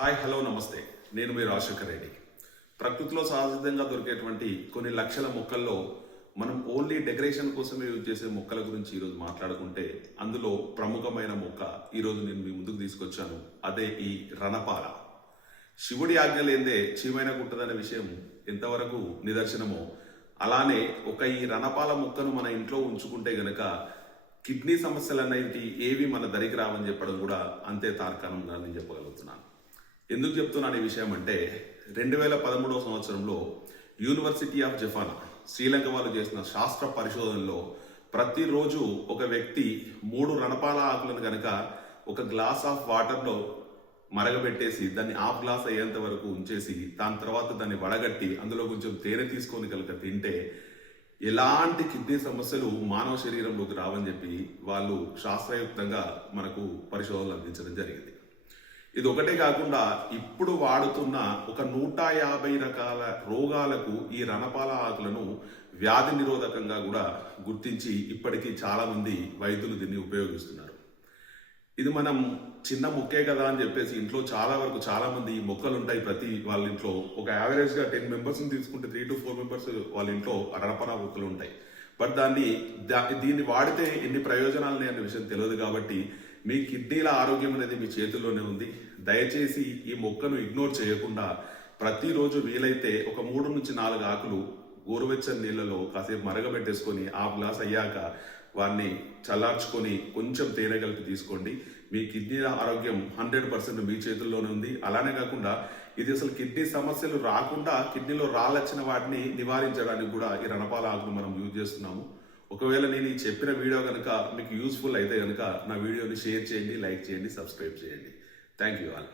Hi hello నమస్తే. నేను మీ రాజశేఖర్ రెడ్డి. ప్రకృతిలో సహజంగా దొరికేటువంటి కొన్ని లక్షల మొక్కల్లో మనం ఓన్లీ డెకరేషన్ కోసమే యూజ్ చేసే మొక్కల గురించి ఈరోజు మాట్లాడుకుంటే అందులో ప్రముఖమైన మొక్క ఈరోజు నేను మీ ముందుకు తీసుకొచ్చాను. అదే ఈ రణపాల. శివుడి ఆజ్ఞ లేదే చీమైన గుట్టదనే విషయం ఎంతవరకు నిదర్శనమో అలానే ఒక ఈ రణపాల మొక్కను మన ఇంట్లో ఉంచుకుంటే గనక కిడ్నీ సమస్యలు అనేవి ఏవి మన దరికి రావని చెప్పడం కూడా అంతే తార్కాణంగా నేను చెప్పగలుగుతున్నాను. ఎందుకు చెప్తున్నాను ఈ విషయం అంటే రెండు వేల పదమూడవ సంవత్సరంలో యూనివర్సిటీ ఆఫ్ జఫానా శ్రీలంక వాళ్ళు చేసిన శాస్త్ర పరిశోధనలో ప్రతిరోజు ఒక వ్యక్తి మూడు రణపాల ఆకులను కనుక ఒక గ్లాస్ ఆఫ్ వాటర్లో మరగబెట్టేసి దాన్ని హాఫ్ గ్లాస్ అయ్యేంత వరకు ఉంచేసి దాని తర్వాత దాన్ని వడగట్టి అందులో కొంచెం తేనె తీసుకొని కనుక తింటే ఎలాంటి కిడ్నీ సమస్యలు మానవ శరీరంలోకి రావని చెప్పి వాళ్ళు శాస్త్రయుక్తంగా మనకు పరిశోధనలు అందించడం జరిగింది. ఇది ఒకటే కాకుండా ఇప్పుడు వాడుతున్న ఒక నూట యాభై రకాల రోగాలకు ఈ రణపాల ఆకులను వ్యాధి నిరోధకంగా కూడా గుర్తించి ఇప్పటికీ చాలామంది వైద్యులు దీన్ని ఉపయోగిస్తున్నారు. ఇది మనం చిన్న మొక్కే కదా అని చెప్పేసి ఇంట్లో చాలా వరకు చాలామంది ఈ మొక్కలు ఉంటాయి ప్రతి వాళ్ళ ఇంట్లో. ఒక యావరేజ్గా టెన్ మెంబర్స్ని తీసుకుంటే త్రీ టు ఫోర్ మెంబర్స్ వాళ్ళ ఇంట్లో రణపన మొక్కలు ఉంటాయి బట్ దాన్ని దా- దీన్ని వాడితే ఎన్ని ప్రయోజనాలు ఉన్నాయి అనే విషయం తెలియదు కాబట్టి మీ కిడ్నీల ఆరోగ్యం అనేది మీ చేతుల్లోనే ఉంది. దయచేసి ఈ మొక్కను ఇగ్నోర్ చేయకుండా ప్రతిరోజు వీలైతే ఒక మూడు నుంచి నాలుగు ఆకులు గోరువెచ్చని నీళ్ళలో కాసేపు మరగబెట్టేసుకొని ఆ గ్లాస్ అయ్యాక వారిని చల్లార్చుకొని కొంచెం తేనె కలిపి తీసుకోండి. మీ కిడ్నీల ఆరోగ్యం హండ్రెడ్ పర్సెంట్ మీ చేతుల్లోనే ఉంది. అలానే కాకుండా ఇది అసలు కిడ్నీ సమస్యలు రాకుండా కిడ్నీలో రాళ్ళొచ్చిన వాటిని నివారించడానికి కూడా ఈ రణపాల ఆకును మనం యూజ్ చేస్తున్నాము. ఒకవేళ నేను ఈ చెప్పిన వీడియో కనుక మీకు యూస్ఫుల్ అయితే కనుక నా వీడియోని షేర్ చేయండి లైక్ చేయండి సబ్స్క్రైబ్ చేయండి. Thank you all